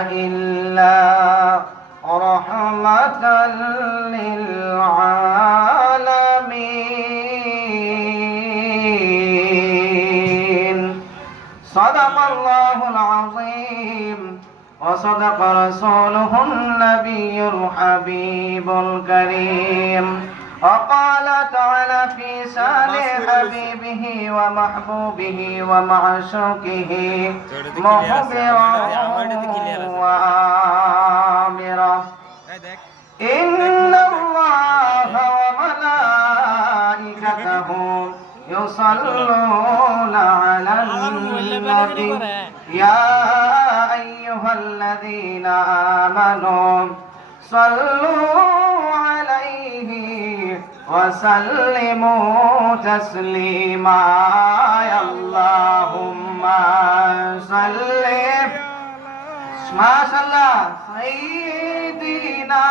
إلا رحمة للعالمين. صدق الله العظيم وصدق رسوله النبي الحبيب الكريم. وقال تعالى في شان حبيبه ومحبوبه ومعشوقه مخبرا وآمرا: إن الله وملائكته يصلون على النبي يا أيها الذين آمنوا صلوا عليه وسلموا تسليما. اللهم صل ما شاء الله سيدنا